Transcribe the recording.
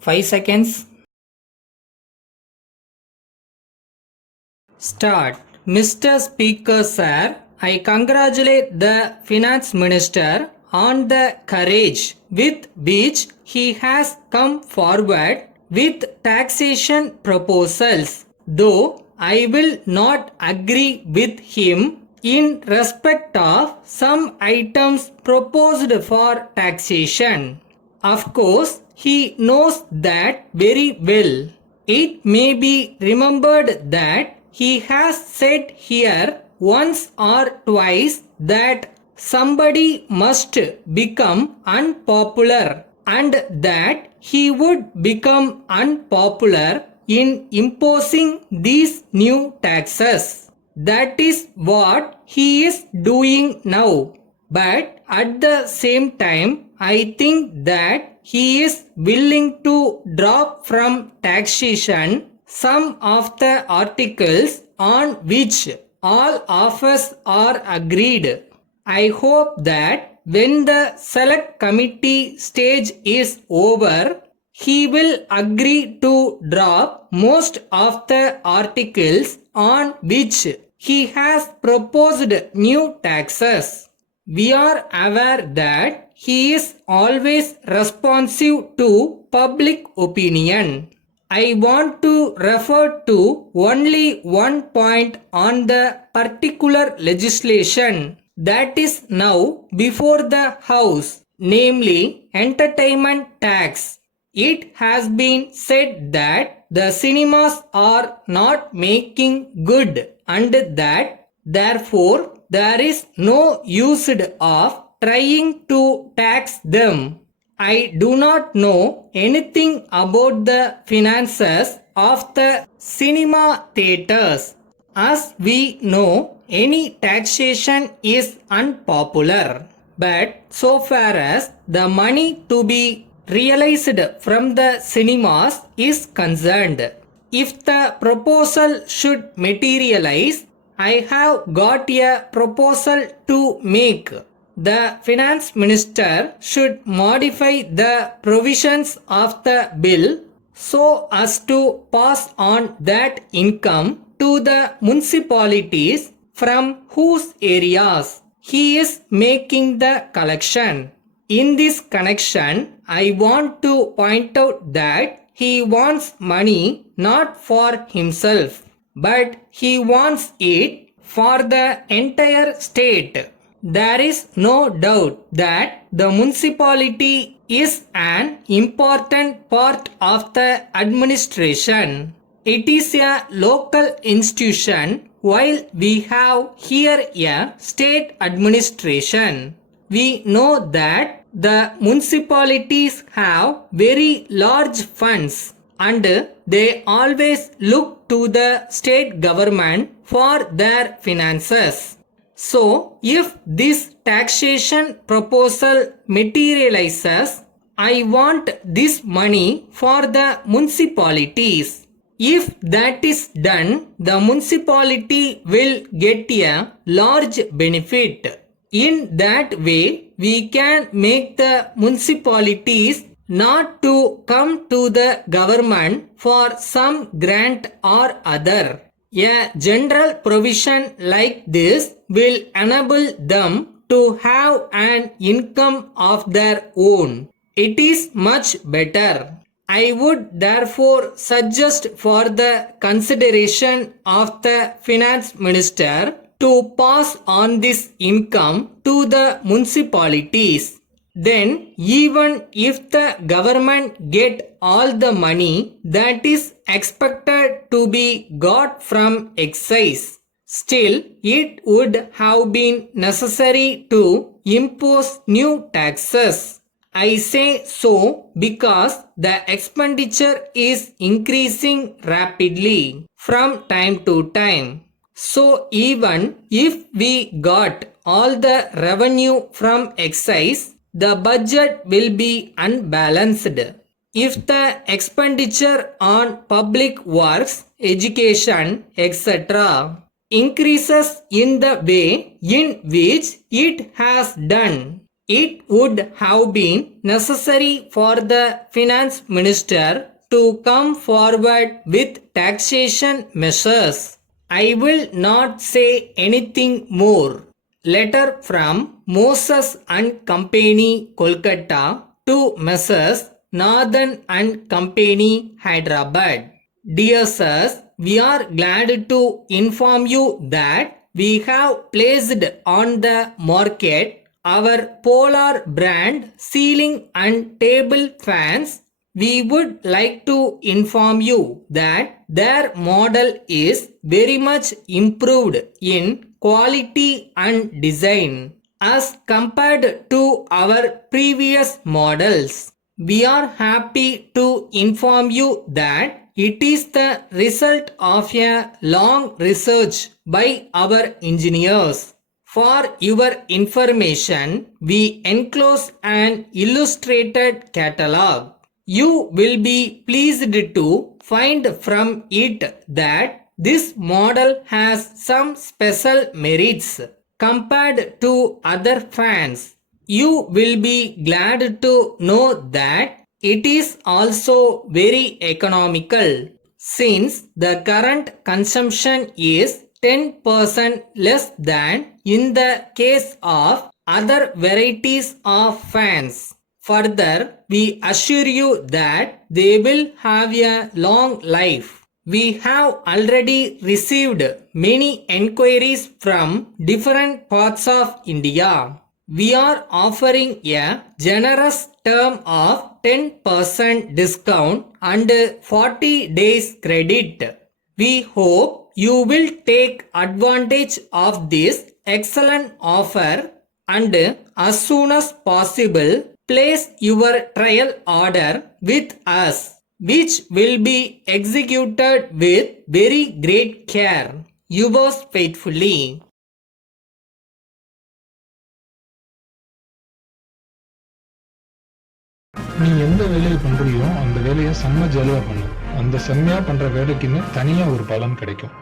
5 seconds. Start. Mr. Speaker Sir, I congratulate the Finance Minister on the courage with which he has come forward with taxation proposals. Though I will not agree with him in respect of some items proposed for taxation. Of course, he knows that very well. It may be remembered that he has said here once or twice that somebody must become unpopular and that he would become unpopular in imposing these new taxes. That is what he is doing now. But at the same time, I think that he is willing to drop from taxation some of the articles on which all of us are agreed. I hope that when the select committee stage is over, he will agree to drop most of the articles on which he has proposed new taxes. We are aware that he is always responsive to public opinion. I want to refer to only one point on the particular legislation that is now before the House, namely entertainment tax. It has been said that the cinemas are not making good and that therefore there is no use of trying to tax them. I do not know anything about the finances of the cinema theaters. As we know, any taxation is unpopular. But so far as the money to be realized from the cinemas is concerned, if the proposal should materialize, I have got a proposal to make. The finance minister should modify the provisions of the bill so as to pass on that income to the municipalities from whose areas he is making the collection. In this connection, I want to point out that he wants money not for himself, but he wants it for the entire state. There is no doubt that the municipality is an important part of the administration. It is a local institution while we have here a state administration. We know that the municipalities have very large funds and they always look to the state government for their finances. So, if this taxation proposal materializes, I want this money for the municipalities. If that is done, the municipality will get a large benefit. In that way, we can make the municipalities not to come to the government for some grant or other. A general provision like this will enable them to have an income of their own. It is much better. I would therefore suggest for the consideration of the finance minister to pass on this income to the municipalities. Then even if the government get all the money that is expected to be got from excise, still it would have been necessary to impose new taxes. I say so because the expenditure is increasing rapidly from time to time. So even if we got all the revenue from excise, the budget will be unbalanced. If the expenditure on public works, education, etc. increases in the way in which it has done, it would have been necessary for the finance minister to come forward with taxation measures. I will not say anything more. Letter from Moses and Company, Kolkata to Messrs. Northern and Company, Hyderabad. Dear sirs, we are glad to inform you that we have placed on the market our Polar brand ceiling and table fans. We would like to inform you that their model is very much improved in quality and design as compared to our previous models. We are happy to inform you that it is the result of a long research by our engineers. For your information, we enclose an illustrated catalog. You will be pleased to find from it that this model has some special merits compared to other fans. You will be glad to know that it is also very economical, since the current consumption is 10% less than in the case of other varieties of fans. Further, we assure you that they will have a long life. We have already received many enquiries from different parts of India. We are offering a generous term of 10% discount and 40 days credit. We hope you will take advantage of this excellent offer and as soon as possible place your trial order with us, which will be executed with very great care. Yours faithfully. நீ எந்த வேலையை பண்றியோ அந்த வேலையை செம்ம ஜாலியா பண்ணு. அந்த செம்மையா பண்ற வேலைக்குன்னு தனியா ஒரு பலன் கிடைக்கும்.